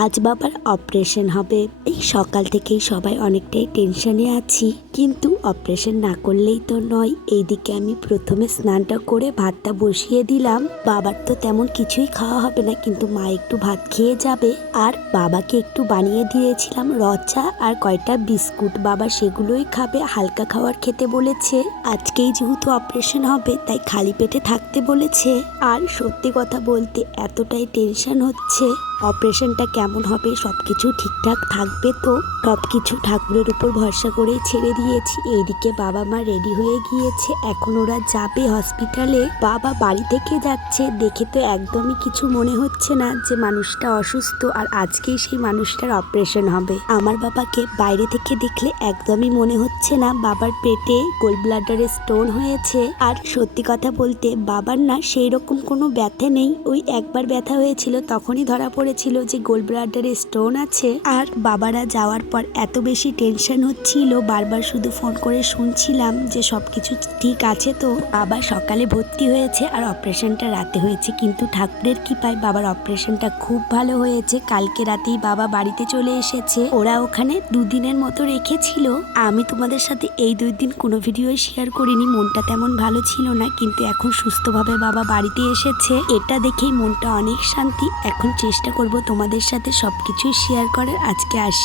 আজ বাবার অপারেশন হবে। এই সকাল থেকেই সবাই অনেকটাই টেনশনে আছি, কিন্তু অপারেশন না করলেই তো নয়। এইদিকে আমি প্রথমে স্নানটা করে ভাতটা বসিয়ে দিলাম। বাবার তো তেমন কিছুই খাওয়া হবে না, কিন্তু মা একটু ভাত খেয়ে যাবে। আর বাবাকে একটু বানিয়ে দিয়েছিলাম রচা আর কয়টা বিস্কুট, বাবা সেগুলোই খাবে, হালকা খাবার খেতে বলেছে। আজকেই যেহেতু অপারেশন হবে তাই খালি পেটে থাকতে বলেছে। আর সত্যি কথা বলতে এতটাই টেনশন হচ্ছে, অপারেশনটা কেমন হবে, সবকিছু ঠিকঠাক থাকবে তো? সবকিছু ঠাকুরের উপর ভরসা করেই ছেড়ে দিয়েছি। এইদিকে বাবা মা রেডি হয়ে গিয়েছে, এখন ওরা যাবে হসপিটালে। বাবা বাড়ি থেকে যাচ্ছে, দেখে তো একদমই কিছু মনে হচ্ছে না যে মানুষটা অসুস্থ আর আজকেই সেই মানুষটার অপারেশন হবে। আমার বাবাকে বাইরে থেকে দেখলে একদমই মনে হচ্ছে না বাবার পেটে গোল ব্লাডারে স্টোন হয়েছে। আর সত্যি কথা বলতে বাবার না সেই রকম কোনো ব্যথা নেই। ওই একবার ব্যথা হয়েছিল, তখনই ধরা পড়েছিল যে গোল ব্লাডারে স্টোন আছে। আর বাবারা যাওয়ার পর এত বেশি টেনশন হচ্ছিল, বারবার শুধু ফোন করে শুনছিলাম যে সবকিছু ঠিক আছে তো। বাবা সকালে ভর্তি হয়েছে আর অপারেশনটা রাতে হয়েছে, কিন্তু ঠাকুরের কৃপায় বাবার অপারেশনটা খুব ভালো হয়েছে। কালকে রাতেই বাবা বাড়িতে চলে এসেছে। ওরা ওখানে দুদিনের মতো রেখেছিল। আমি তোমাদের সাথে এই 2 দিন কোনো ভিডিও শেয়ার করিনি, মনটা তেমন ভালো ছিল না, কিন্তু এখন সুস্থভাবে বাবা বাড়িতে এসেছে। এটা দেখেই মনটা অনেক শান্তি। এখন চেষ্টা করব তোমাদের সাথে সবকিছু শেয়ার করার। আজকে আসি।